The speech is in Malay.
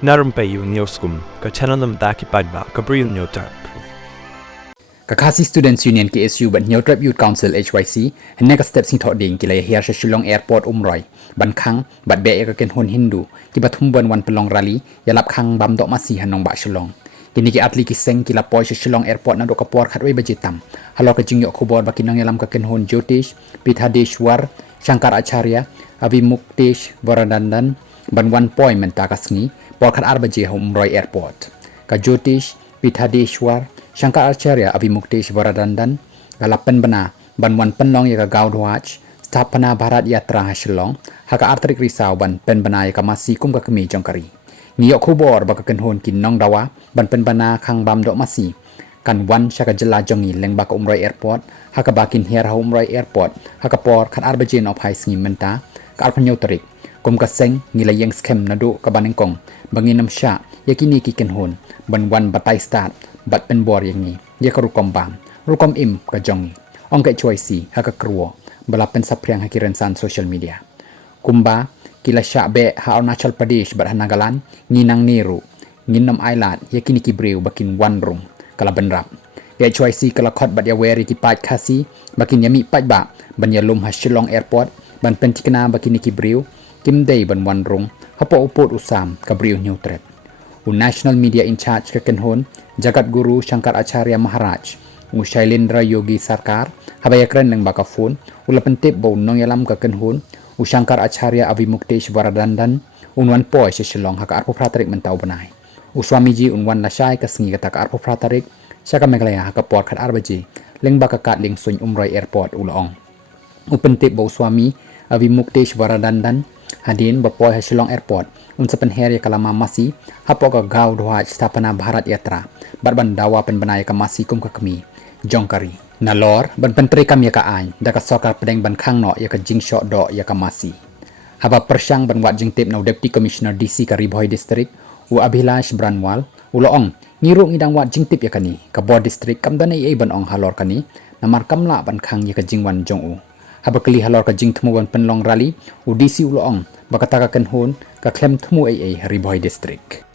Na Rympei U Hynñiewtrep ka channel nabynta ki Paidbah ka Bri U Hynñiewtrep. Khasi Students Union KSU ban Hynñiewtrep Youth Council HYC henne ka step sing tho ding ki lai Hiar Shilllong Airport umroi ban Khang bat be ka Kynhun Hindu ki bathum ban wan pelong rally Ialap Khang bam dok Masi hanong ba Shilllong kini ki atli ki seng ki lapoi Shilllong Airport na dok kapor khatwei bajitam halo ka jingyo khubor ba kinong yalam ka Kynhun Jyotish Pitadeshwar Shankar Acharya Avimuktesh Varadandan ban wan poi menta kasngi por khat arbaje umroi airport ka Jyotish Pitadeshwar Shankar Acharya Avimuktesh Varadandan galapan bana banwan penlong ya gaudwach stapana Bharat Yatra Shilllong haka artrik risau ban pen bana ya Masi kum ka kemi jongkari ngiyok khubor baka Kynhun kin nong dawa ban pen bana Khang bam dok Masi kan wan shaka jela jongi leng baka umroi airport haka bakin Hiar umroi airport haka por khat arbajin of high sngi menta ka Hynñiewtrep kum ka seng ngila yang scam nadu ka banengkong banginam sha yakini ki Kynhun ban wan batai start bat pen bor yang ni ya ka rukom bam rukom im ka jongi ong ka choisi haka kruo bala pen sapriang hakiran san social media kumba kila sha be ha Arunachal Pradesh bat hanagalan nginang niru nginom island yakini ki Bri U bakin wan rung kala benrap ya choisi kala khot bat ya weri ki pat Khasi bakin yami Paidbah ban ya lum ha Shilllong airport ban pen tikna bakin ki Bri U kim dei ban wan rung hapo upot usam ka Bri U Hynñiewtrep national media in charge ka Kynhun Jagat Guru Shankar Acharya Maharaj Shailendra Yogi Sarkar habaya kren leng baka phone ulapentip bo nong yalam ka Kynhun Shankar Acharya Avimuktesh Varadandan unwan poi Shilllong haka arpo pratarik mentau banai Swamiji unwan lasai ka sngi kata ka arpo pratarik shaka meglaya haka por khat arbaji leng baka kat ling suny umroi airport ulaong upentip bo Swami Avimuktesh Varadandan hadin bapoi Shilllong airport unsapen her ya kalama Masi hapo ka gau dwaj stapana Bharat Yatra barban dawa pen banaya ka Masi kum ka kemi jongkari nalor ban pentri kam ya ka ai da ka sokar pedeng ban Khang no ya ka jingshot do ya ka Masi haba persyang ban wat jingtip no deputy commissioner DC ka Ribhoi district u Abhilash Branwal uloong ngiru ngidang wat jingtip ya kani ka Bod district kamdan ai ban ong halor kani namar kamla ban Khang ya ka jingwan jong u haba kali halor ka jing thmu ban penlong rally u DC uloong bakata ka Kynhun ka klem thmu ai Ribhoi district